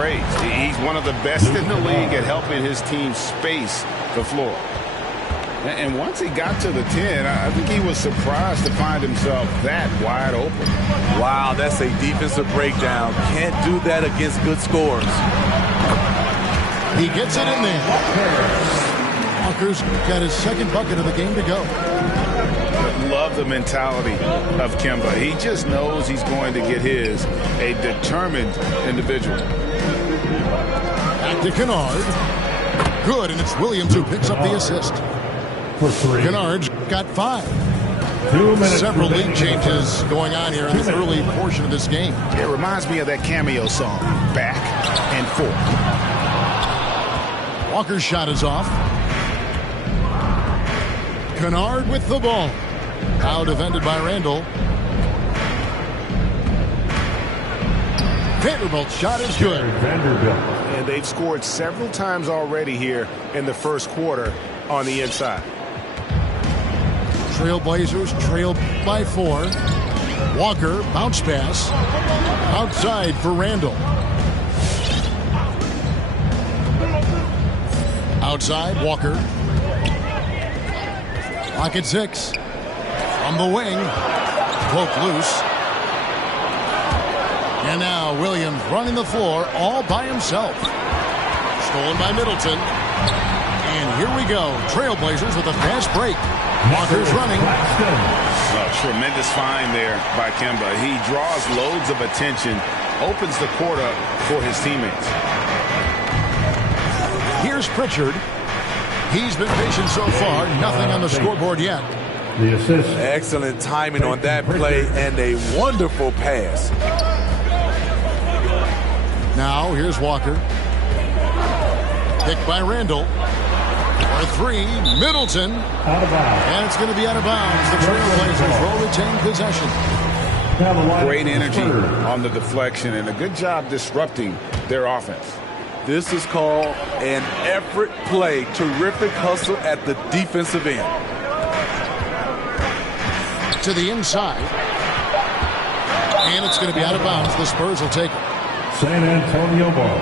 praised. He's one of the best in the league at helping his team space the floor. And once he got to the 10, I think he was surprised to find himself that wide open. Wow, that's a defensive breakdown. Can't do that against good scores. He gets it in there. Walker's got his second bucket of the game to go. Love the mentality of Kemba. He just knows he's going to get his. A determined individual. Back to Kennard. Good, and it's Williams who picks up the assist. For 3. Kennard's got 5. 2 minutes. Several league changes going on here in the early portion of this game. It reminds me of that cameo song, Back and Forth. Walker's shot is off. Kennard with the ball. Now defended by Randall. Vanderbilt's shot is good. And they've scored several times already here in the first quarter on the inside. Trailblazers trail by 4. Walker, bounce pass. Outside for Randall. Outside, Walker. Clock at 6. From the wing. Broke loose. And now Williams running the floor all by himself. Stolen by Middleton. And here we go. Trailblazers with a fast break. Walker's running. Tremendous find there by Kemba. He draws loads of attention. Opens the court up for his teammates. Here's Pritchard. He's been patient so far. Nothing on the scoreboard yet. The assist. Excellent timing on that play and a wonderful pass. Now here's Walker. Picked by Randall. For 3, Middleton. Out of bounds. And it's going to be out of bounds. The Trailblazers will retain possession. Great energy on the deflection and a good job disrupting their offense. This is called an effort play. Terrific hustle at the defensive end. To the inside. And it's going to be out of bounds. The Spurs will take it. San Antonio ball.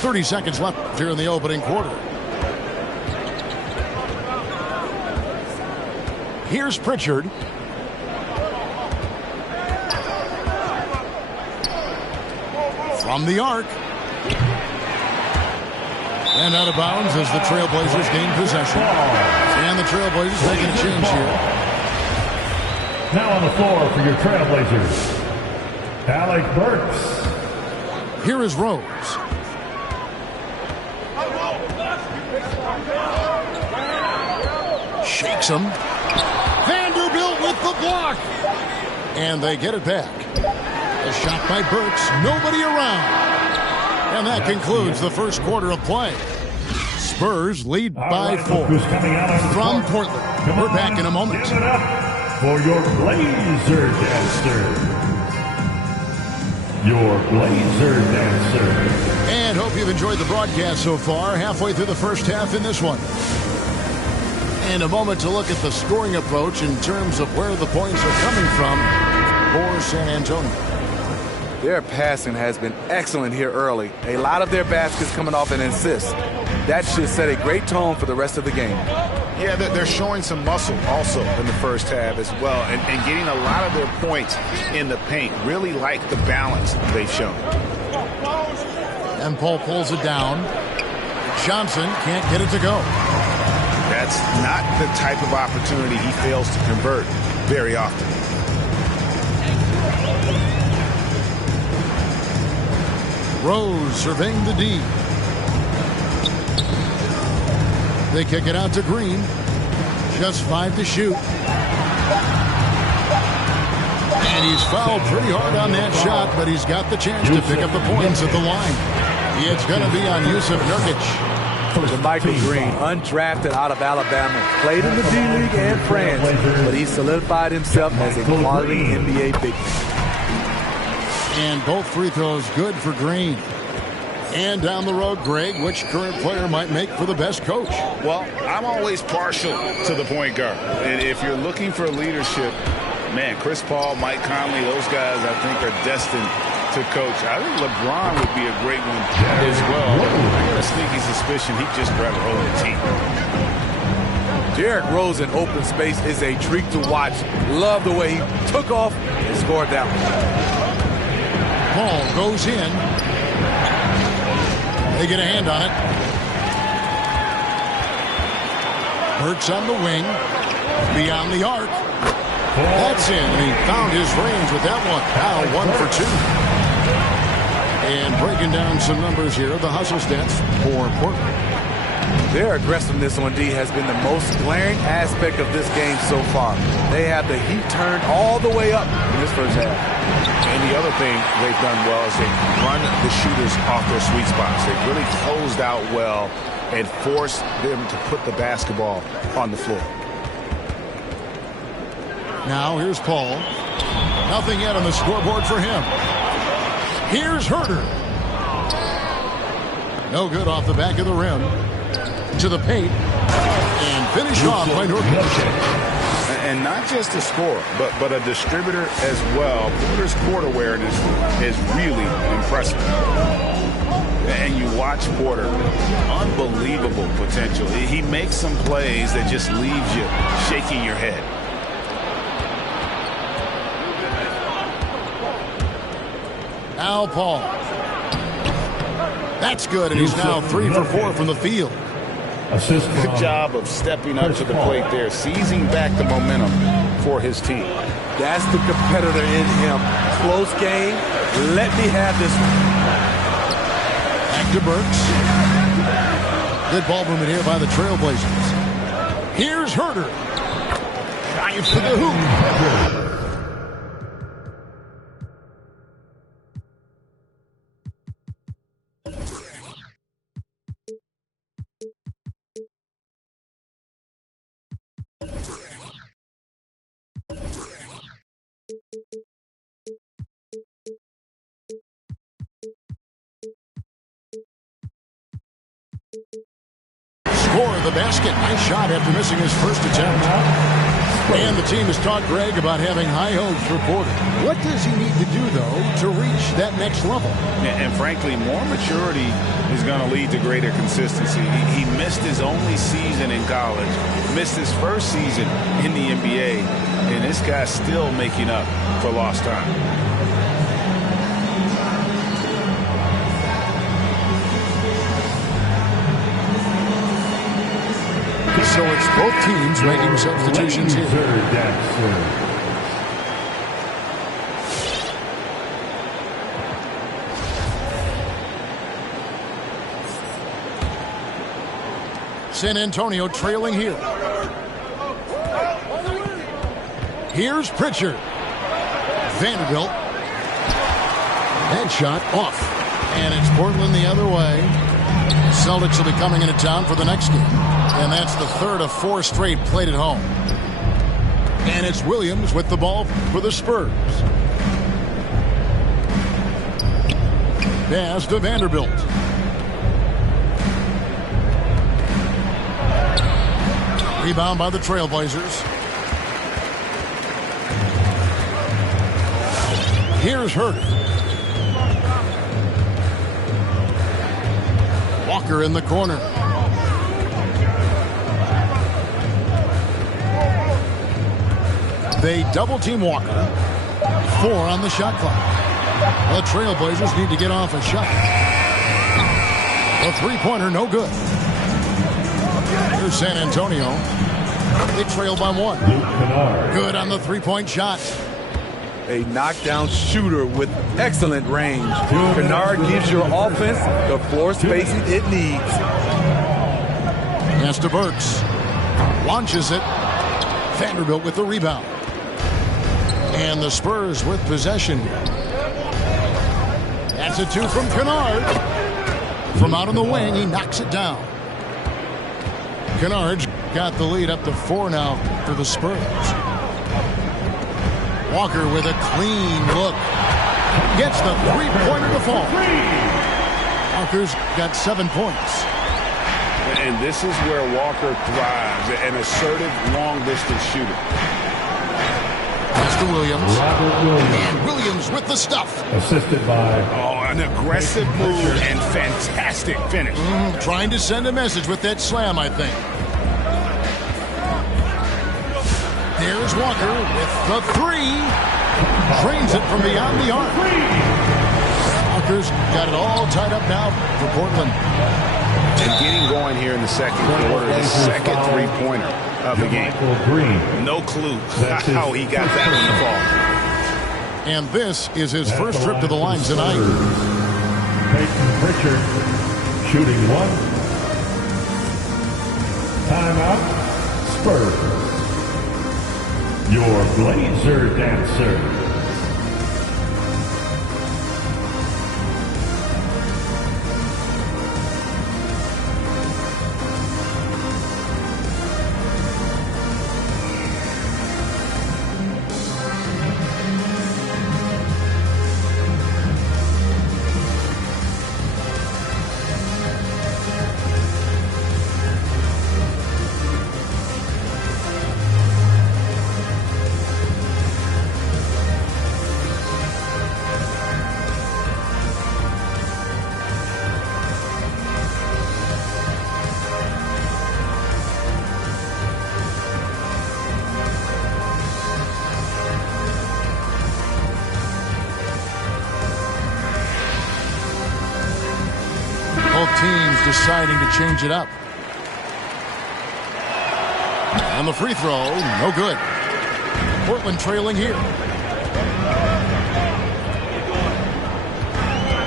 .30 seconds left here in the opening quarter. Here's Pritchard. From the arc. And out of bounds as the Trailblazers gain possession. And the Trailblazers making a change here. Now on the floor for your Trailblazers, Alec Burks. Here is Rose. Shakes him. Vanderbilt with the block. And they get it back. A shot by Burks. Nobody around. And that concludes the first quarter of play. Spurs lead by 4. From Portland. We're back in a moment. Give it up for your Blazer Dancer. Your Blazer Dancer. And hope you've enjoyed the broadcast so far. Halfway through the first half in this one. And a moment to look at the scoring approach in terms of where the points are coming from for San Antonio. Their passing has been excellent here early. A lot of their baskets coming off an assist. That should set a great tone for the rest of the game. Yeah, they're showing some muscle also in the first half as well, and getting a lot of their points in the paint. Really like the balance they've shown. And Paul pulls it down. Johnson can't get it to go. That's not the type of opportunity he fails to convert very often. Rose surveying the D. They kick it out to Green. Just 5 to shoot. And he's fouled pretty hard on that shot, but he's got the chance to pick up the points at the line. It's going to be on Yusuf Nurkic. Michael Green, undrafted out of Alabama, played in the D-League and France, but he solidified himself as a quality NBA big man. And both free throws good for Green. And down the road, Greg, which current player might make for the best coach? Well, I'm always partial to the point guard. And if you're looking for leadership, man, Chris Paul, Mike Conley, those guys I think are destined to coach. I think LeBron would be a great one as well. I got a sneaky suspicion he'd just rather hold the team. Derrick Rose in open space is a treat to watch. Love the way he took off and scored that one. Paul goes in. They get a hand on it. Burks on the wing. Beyond the arc. That's in, and he found his range with that one. Now 1 for 2. And breaking down some numbers here, the hustle stats for Portland. Their aggressiveness on D has been the most glaring aspect of this game so far. They have the heat turned all the way up in this first half. And the other thing they've done well is they run the shooters off their sweet spots. They've really closed out well and forced them to put the basketball on the floor. Now here's Paul. Nothing yet on the scoreboard for him. Here's Herter. No good off the back of the rim. To the paint. And finish off by Nurkic. And not just a scorer, but a distributor as well. Porter's court awareness is really impressive. And you watch Porter, unbelievable potential. He makes some plays that just leaves you shaking your head. Now Paul. That's good, and he's now 3 for 4 from the field. Good job of stepping up to the plate there, seizing back the momentum for his team. That's the competitor in him. Close game. Let me have this one. Back to Burks. Good ball movement here by the Trailblazers. Here's Herter. Drives to the hoop. Score the basket. Nice shot after missing his first attempt. And the team has taught Greg about having high hopes for Porter. What does he need to do, though, to reach that next level? And frankly, more maturity is going to lead to greater consistency. He missed his only season in college, missed his first season in the NBA, and this guy's still making up for lost time. So it's both teams making substitutions here. San Antonio trailing here. Here's Pritchard. Vanderbilt. That shot off. And it's Portland the other way. Celtics will be coming into town for the next game. And that's the third of 4 straight played at home. And it's Williams with the ball for the Spurs. Pass to Vanderbilt. Rebound by the Trailblazers. Here's Herter. Walker in the corner. They double-team Walker. 4 on the shot clock. The Trailblazers need to get off a shot. A three-pointer, no good. Here's San Antonio. They trail by 1. Good on the three-point shot. A knockdown shooter with excellent range. Kennard gives your offense the floor spacing it needs. Pass to Burks. Launches it. Vanderbilt with the rebound. And the Spurs with possession. That's a 2 from Kennard. From out on the wing, he knocks it down. Kennard's got the lead up to 4 now for the Spurs. Walker with a clean look. Gets the three-pointer to fall. Walker's got 7 points. And this is where Walker thrives, an assertive long-distance shooter. Mr. Williams. Robert Williams. And Williams with the stuff. Assisted by... Oh, an aggressive move and fantastic finish. Trying to send a message with that slam, I think. There's Walker with the three. Drains it from beyond the arc. Walker's got it all tied up now for Portland. And getting going here in the second quarter, the second three-pointer of the game. No clue how he got that one to fall. And this is his first trip to the line tonight. Peyton Pritchard shooting one. Timeout, Spurs. Your Blazer dancer. Both teams deciding to change it up. And the free throw, no good. Portland trailing here.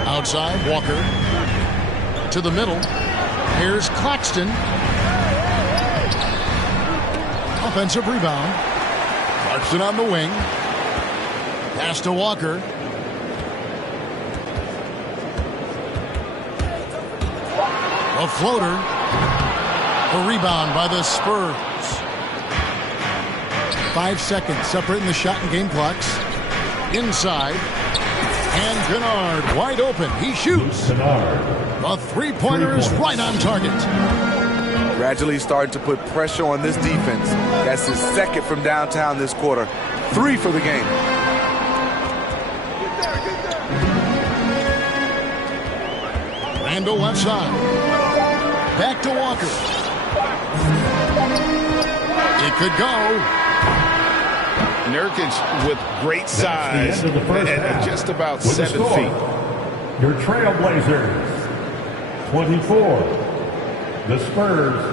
Outside, Walker. To the middle. Here's Claxton. Offensive rebound. Claxton on the wing. Pass to Walker. A floater. A rebound by the Spurs. 5 seconds separating the shot and game clocks. Inside. And Kennard wide open. He shoots. A three-pointer is right on target. Gradually starting to put pressure on this defense. That's his second from downtown this quarter. 3 for the game. Randall left side. Back to Walker. It could go. Nurkic with great size at just about 7 feet. Your Trailblazers, 24. The Spurs,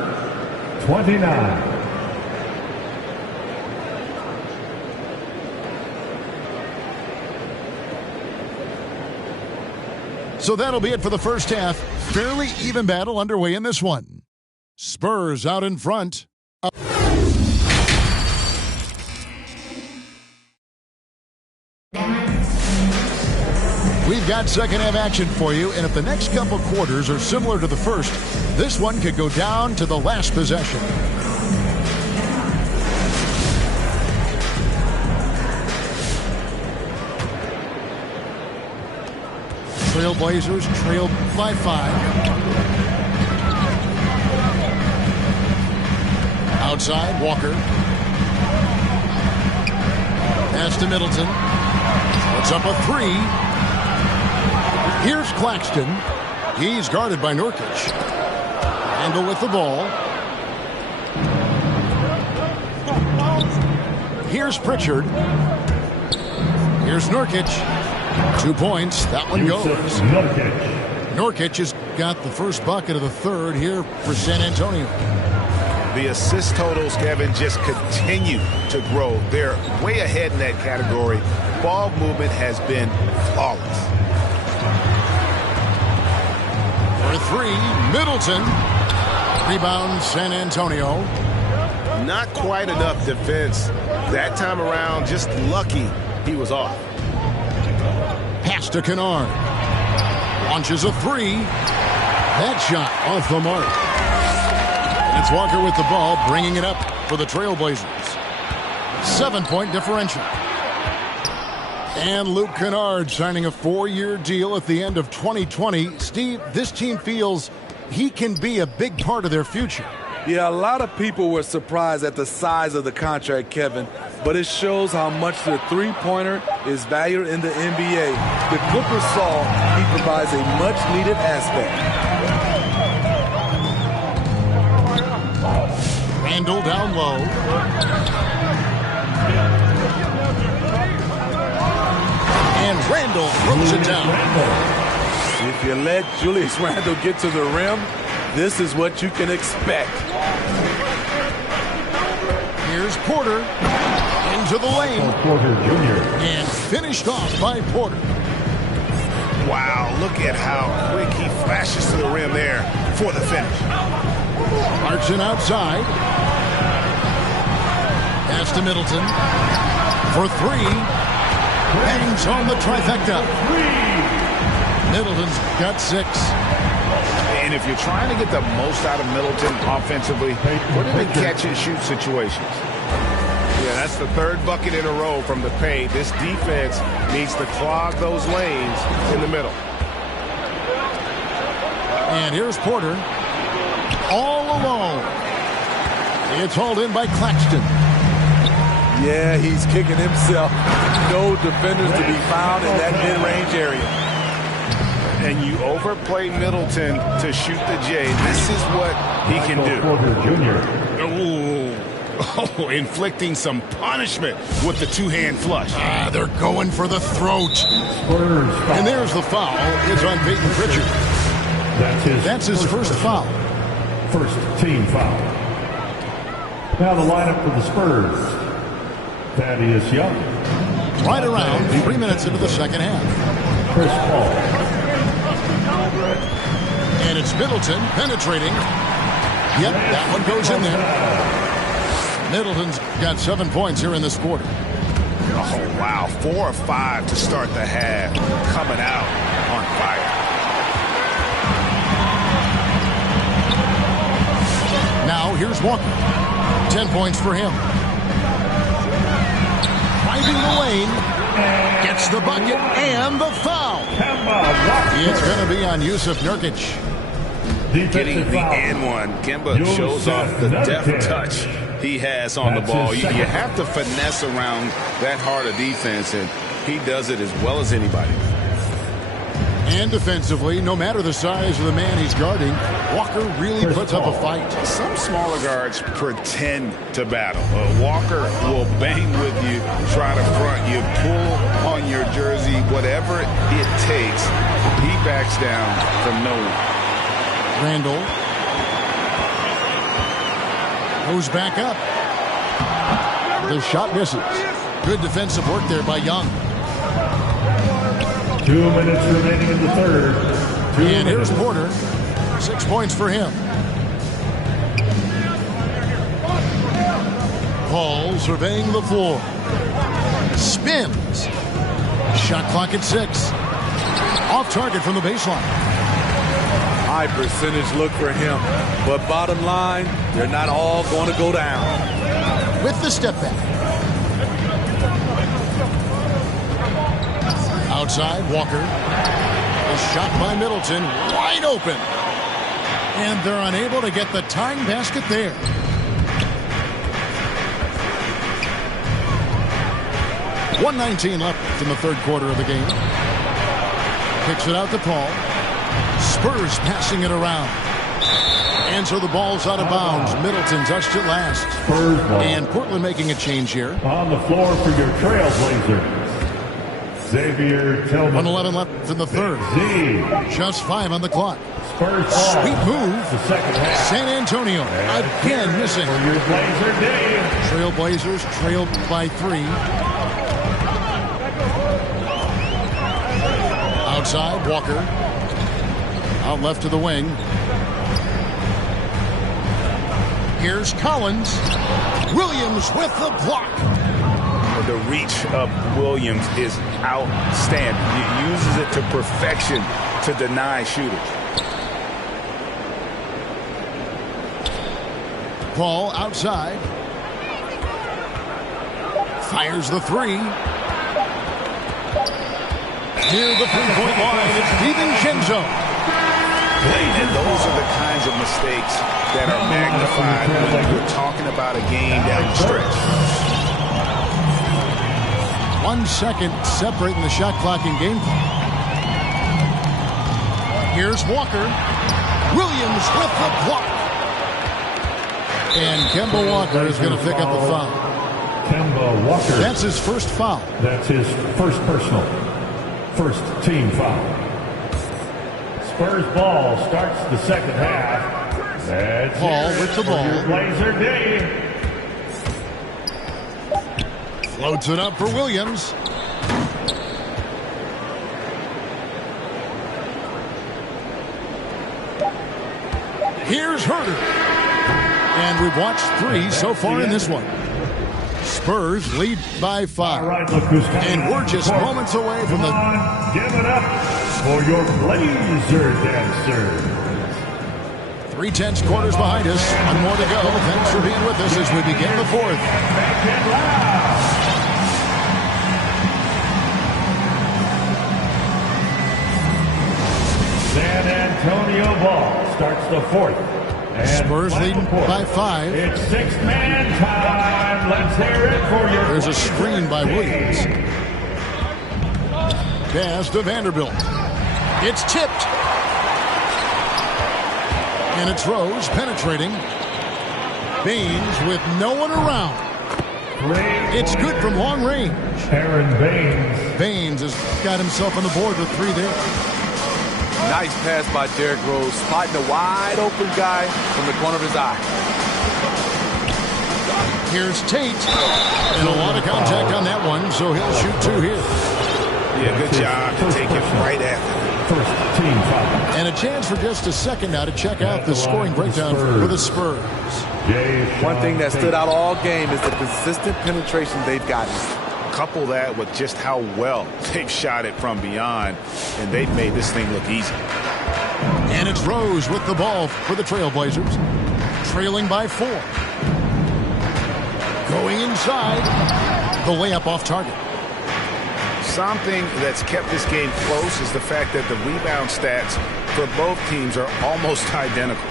29. So that'll be it for the first half. Fairly even battle underway in this one. Spurs out in front. We've got second half action for you, and if the next couple quarters are similar to the first, this one could go down to the last possession. Trailblazers trailed by 5. Outside, Walker. Pass to Middleton. Puts up a 3. Here's Claxton. He's guarded by Nurkic. Handle with the ball. Here's Pritchard. Here's Nurkic. 2 points. That one goes. Nurkic has got the first bucket of the third here for San Antonio. The assist totals, Kevin, just continue to grow. They're way ahead in that category. Ball movement has been flawless. For 3, Middleton. Rebound, San Antonio. Not quite enough defense. That time around, just lucky he was off. Pass to Kennard. Launches a 3. That shot off the mark. And it's Walker with the ball, bringing it up for the Trailblazers. 7-point differential. And Luke Kennard signing a 4-year deal at the end of 2020. Steve, this team feels he can be a big part of their future. Yeah, a lot of people were surprised at the size of the contract, Kevin, but it shows how much the three-pointer is valued in the NBA. The Clippers saw he provides a much-needed aspect. Randall down low. And Randall throws it down. If you let Julius Randle get to the rim, this is what you can expect. Here's Porter into the lane. Porter Jr. And finished off by Porter. Wow, look at how quick he flashes to the rim there for the finish. Clarkson outside. Pass to Middleton. For three. Bangs on the trifecta. Middleton's got 6. And if you're trying to get the most out of Middleton offensively, put him in catch-and-shoot situations. Yeah, that's the 3rd bucket in a row from the paint. This defense needs to clog those lanes in the middle. And here's Porter. All alone. It's hauled in by Claxton. Yeah, he's kicking himself. No defenders to be found in that mid-range area. And you overplay Middleton to shoot the J. This is what he can do. Porter Jr. Oh, inflicting some punishment with the two-hand flush. They're going for the throat. Spurs foul. And there's the foul. It's on Peyton Pritchard. That's his first foul. First team foul. Now the lineup for the Spurs. Thaddeus Young. Right around 3 minutes into the second half. Chris Paul. And it's Middleton penetrating. Yep, that one goes in there. Middleton's got 7 points here in this quarter. Oh, wow. 4 of 5 to start the half. Coming out on fire. Now here's Walker. 10 points for him. Finding the lane. Gets the bucket and the foul. It's going to be on Yusuf Nurkic. Getting the and one. Kemba shows off the deft touch he has on the ball. You have to finesse around that hard a defense, and he does it as well as anybody. And defensively, no matter the size of the man he's guarding, Walker really puts up a fight. Some smaller guards pretend to battle. Walker will bang with you, try to front you, pull on your jersey, whatever it takes. He backs down from no one. Randall goes back up. The shot misses. Good defensive work there by Young. 2 minutes remaining in the third. And here's Porter. 6 points for him. Paul surveying the floor. Spins. Shot clock at 6. Off target from the baseline. High percentage look for him. But bottom line, they're not all going to go down. With the step back. Outside, Walker. A shot by Middleton. Wide open. And they're unable to get the tying basket there. .119 left in the third quarter of the game. Kicks it out to Paul. Spurs passing it around. And so the ball's out of bounds. Middleton touched it last. And Portland making a change here. On the floor for your Trailblazers. Xavier Tillman. 1:11 left in the third. Just 5 on the clock. Spurs Sweet move. The second half. San Antonio again missing. For your Blazer day. Trailblazers trailed by 3. Outside, Walker. Out left to the wing. Here's Collins. Williams with the block. The reach of Williams is outstanding. He uses it to perfection to deny shooters. Paul outside. Fires the 3. Near the three-point line, it's DiVincenzo. And those are the kinds of mistakes that are magnified when you're talking about a game down the stretch. 1 second separating the shot clock and game clock. Here's Walker. Williams with the block. And Kemba Walker is going to pick up a foul. Kemba Walker. That's his first foul. That's his first personal. First team foul. Spurs ball starts the second half. That's Paul with the ball. Blazer Day. Floats it up for Williams. Here's Herter. And we've watched 3 so far in this one. Spurs lead by 5. Right, look who's coming. And we're just moments away from the... Give it up for your Blazer dancers. 3/10 quarters behind us. 1 more to go. Thanks for being with us as we begin the 4th. Make it loud. San Antonio ball starts the 4th. And Spurs leading by 5. It's 6-man time. Let's hear it for your... There's a screen by Williams. Pass to Vanderbilt. It's tipped. And it's Rose penetrating. Baines with no one around. It's good from long range. Aaron Baines. Baines has got himself on the board with 3 there. Nice pass by Derrick Rose, spotting a wide open guy from the corner of his eye. Here's Tate. And a lot of contact on that one, so he'll shoot 2 here. Yeah, good job to take it right after. First team foul. And a chance for just a second now to check out the scoring breakdown for the Spurs. One thing that stood out all game is the consistent penetration they've gotten. Couple that with just how well they've shot it from beyond, and they've made this thing look easy. And it's Rose with the ball for the Trailblazers. Trailing by 4. Going inside. The layup off target. Something that's kept this game close is the fact that the rebound stats for both teams are almost identical.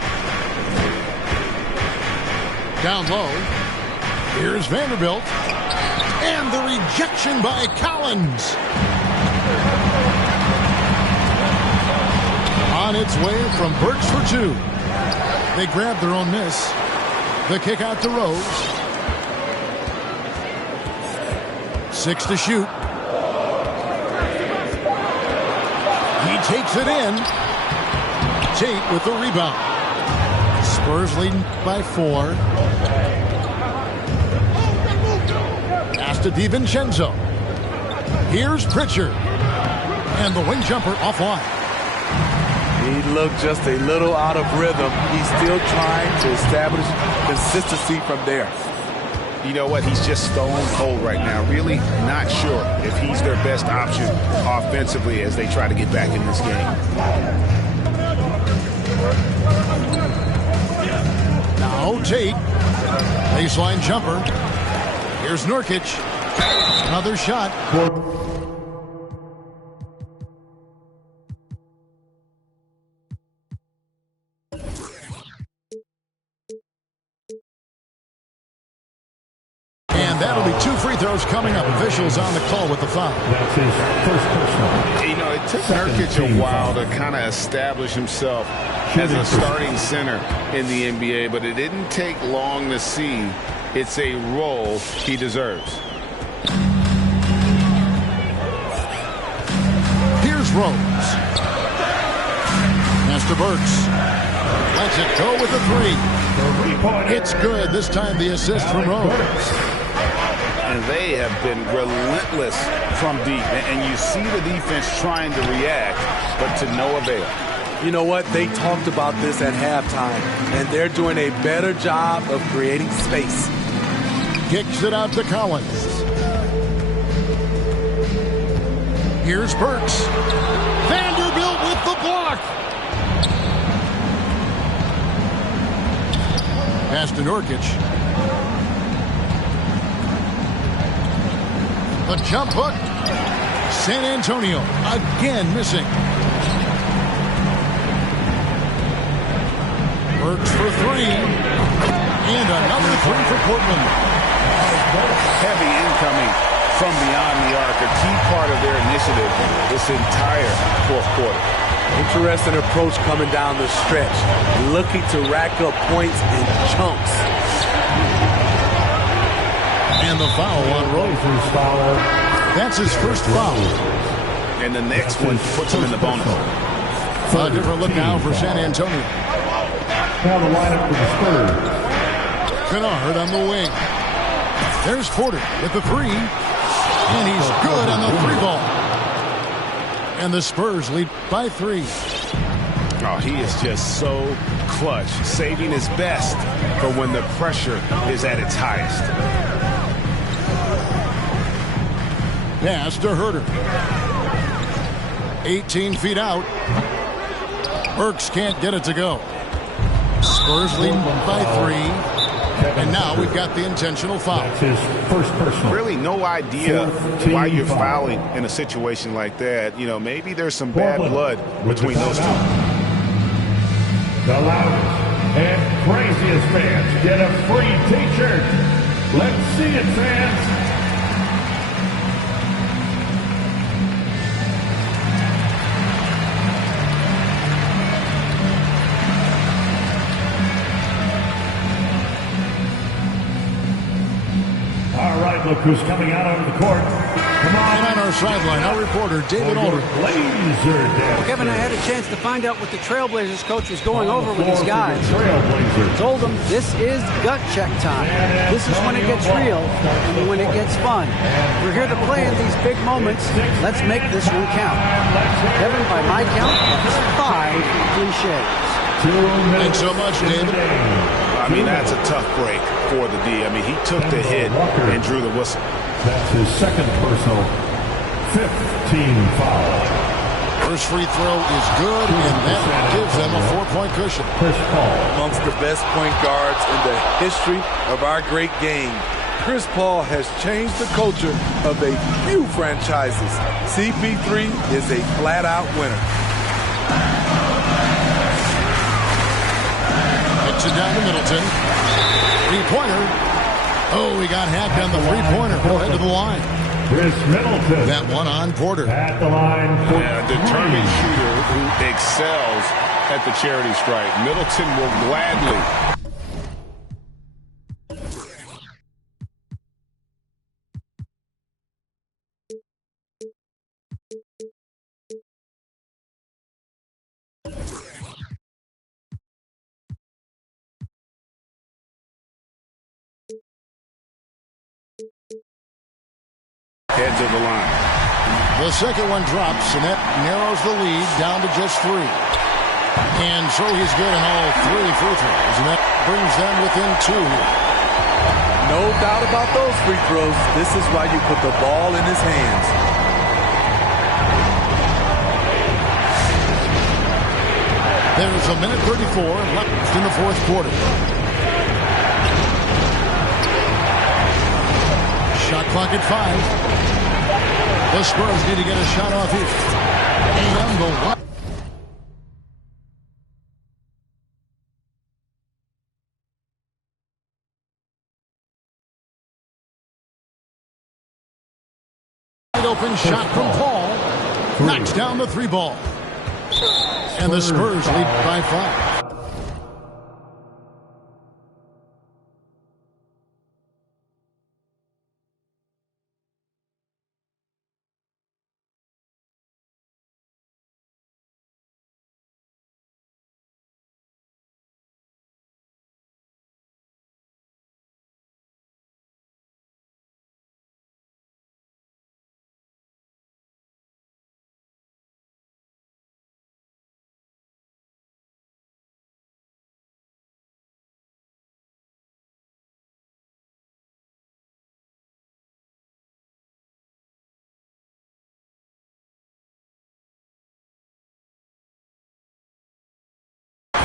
Down low. Here's Vanderbilt. And the rejection by Collins. On its way from Burks for 2. They grab their own miss. The kick out to Rose. 6 to shoot. He takes it in. Tate with the rebound. Spurs leading by 4. Pass to DiVincenzo. Here's Pritchard. And the wing jumper offline. He looked just a little out of rhythm. He's still trying to establish consistency from there. You know what? He's just stone cold right now. Really not sure if he's their best option offensively as they try to get back in this game. Now Tate. Baseline jumper. Here's Nurkic. Another shot. And that'll be 2 free throws coming up. Officials on the call with the foul. That's his first personal. You know, it took Nurkic a while to kind of establish himself as a starting center in the NBA, but it didn't take long to see it's a role he deserves. Here's Rose. Pass to Burks. Lets it go with the 3. It's good. This time the assist from Rose. And they have been relentless from deep. And you see the defense trying to react, but to no avail. You know what? They talked about this at halftime, and they're doing a better job of creating space. Kicks it out to Collins. Here's Burks. Vanderbilt with the block. Pass to Nurkic. The jump hook. San Antonio again missing. Burks for three. And another three for Portland. Heavy incoming from beyond the arc, a key part of their initiative this entire fourth quarter. Interesting approach coming down the stretch, looking to rack up points in chunks. And the foul on Rose. That's his first foul. And the next one puts him in the bonus. A different look now for San Antonio. Now the lineup for the Spurs. Kennard on the wing. There's Porter with the three. And he's good on the three ball. And the Spurs lead by 3. Oh, he is just so clutch, saving his best for when the pressure is at its highest. Pass to Herter. 18 feet out. Burks can't get it to go. Spurs lead by 3. And now we've got the intentional foul. That's his first personal. Really no idea why you're fouling in a situation like that. You know, maybe there's some bad blood between those two. The loudest and craziest fans get a free t-shirt. Let's see it, fans. All right, look who's coming out onto the court. Come on. And on our sideline, our reporter, David Aldridge. Well, Kevin, I had a chance to find out what the Trailblazers coach was going over with his guys. Told them this is gut check time. This is when it gets real and when it gets fun. We're here to play in these big moments. Let's make this one count. Kevin, by my count, that's 5 cliches. Thanks so much, David. I mean, that's a tough break for the D. I mean, he took the hit and drew the whistle. That's his second personal, 5th team foul. First free throw is good, and that gives them a 4-point cushion. Chris Paul. Amongst the best point guards in the history of our great game, Chris Paul has changed the culture of a few franchises. CP3 is a flat-out winner. Gets it down to Middleton. Three-pointer. Oh, he got hacked on the three-pointer. Go ahead to the line. Chris Middleton. That one on Porter. At the line for Yeah, a determined shooter who excels at the charity stripe. Middleton will gladly. Head to the line. The second one drops, and that narrows the lead down to just 3. And so he's good in all 3 free throws, and that brings them within 2 here. No doubt about those free throws. This is why you put the ball in his hands. There's a minute 34 left in the fourth quarter. Shot clock at 5. The Spurs need to get a shot off here. And the one. Open shot from Paul. Knocks down the 3 ball. And the Spurs lead by 5.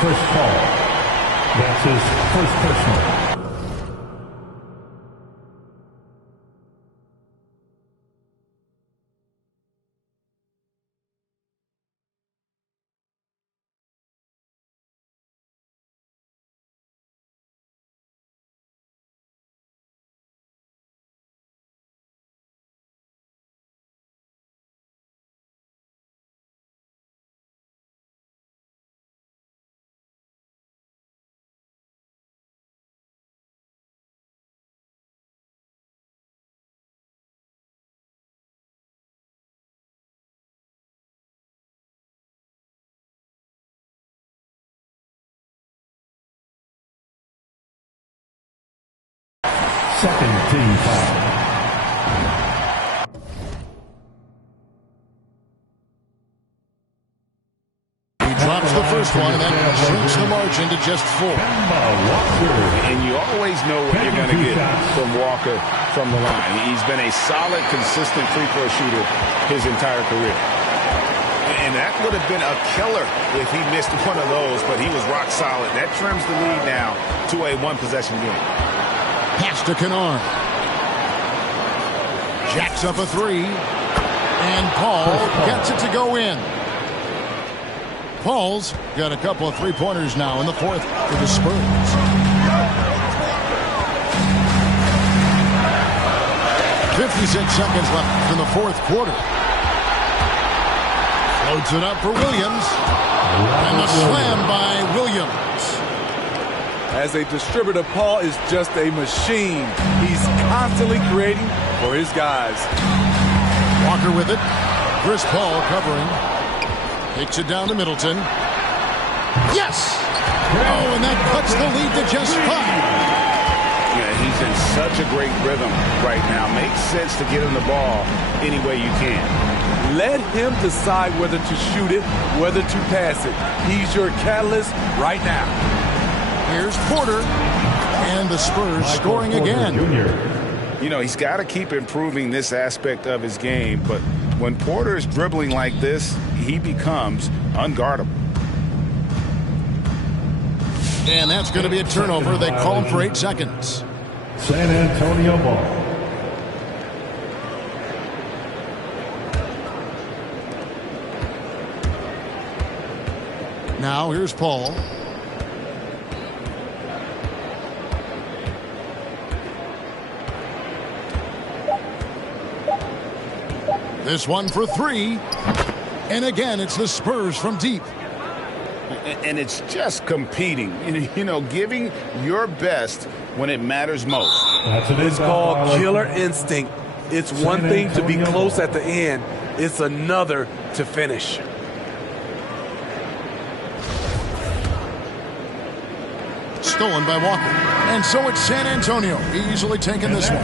Chris Paul. That's his first personal. Second team foul. Drops the first one, and that shrinks the margin to just 4. And you always know what you're going to get from Walker from the line. He's been a solid, consistent free throw shooter his entire career. And that would have been a killer if he missed one of those, but he was rock solid. That trims the lead now to a one-possession game. Pass to Kennard. Jacks up a 3. And Paul gets it to go in. Paul's got a couple of three-pointers now in the fourth for the Spurs. .56 seconds left in the fourth quarter. Floats it up for Williams. And the slam by Williams. As a distributor, Paul is just a machine. He's constantly creating for his guys. Walker with it. Chris Paul covering. Takes it down to Middleton. Yes! Oh, and that cuts the lead to just 5. Yeah, he's in such a great rhythm right now. Makes sense to get him the ball any way you can. Let him decide whether to shoot it, whether to pass it. He's your catalyst right now. Here's Porter. And the Spurs scoring again. You know, he's got to keep improving this aspect of his game, but when Porter is dribbling like this, he becomes unguardable. And that's going to be a turnover. They call him for 8 seconds. San Antonio ball. Now here's Paul. This one for 3. And again, it's the Spurs from deep. And it's just competing, you know, giving your best when it matters most. It's called killer instinct. It's one thing to be close at the end. It's another to finish. Stolen by Walker. And so it's San Antonio easily taking this one.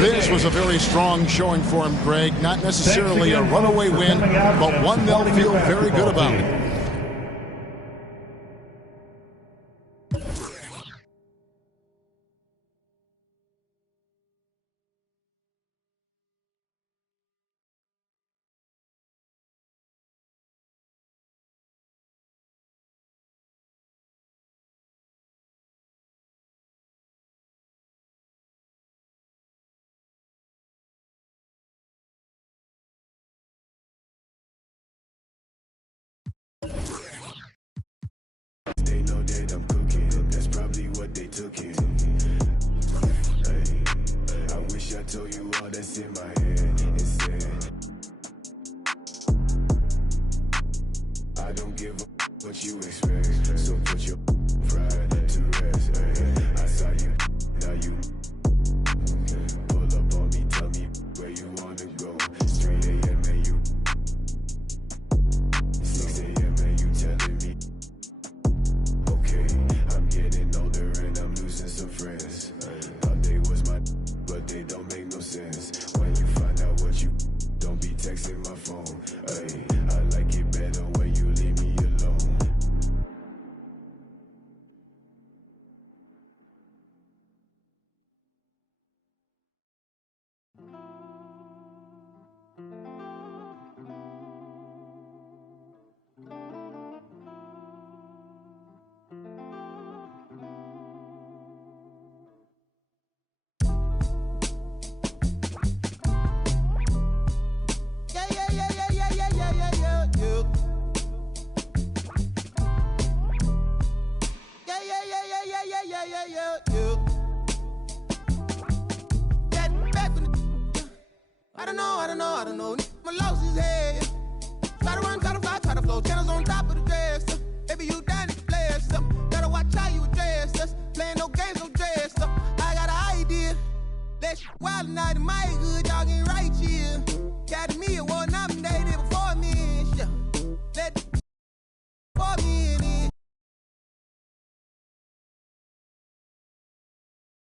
This was a very strong showing for him, Greg. Not necessarily a runaway win, but one they'll feel very good about. They know that I'm cooking. That's probably what they took it. Hey, I wish I told you all that's in my head instead. I don't give a what you expect. So put your pride to rest. Hey, I saw you, now you. Pull up on me, tell me where you wanna go. 3 a.m. and you 6 a.m. and you telling me. I'm getting older and I'm losing some friends. Thought they was my, but they don't make no sense. When you find out what you, don't be texting my phone. Ay, I like it better when you leave me alone. I don't know. My lost his head. Try to run, try to fly, try to flow. Channels on top of the dresser. Baby, you down to bless up. Gotta watch how you address us. Playing no games, no dress up. I got an idea. Let's wild night in my hood, y'all getting right here. Got me a one.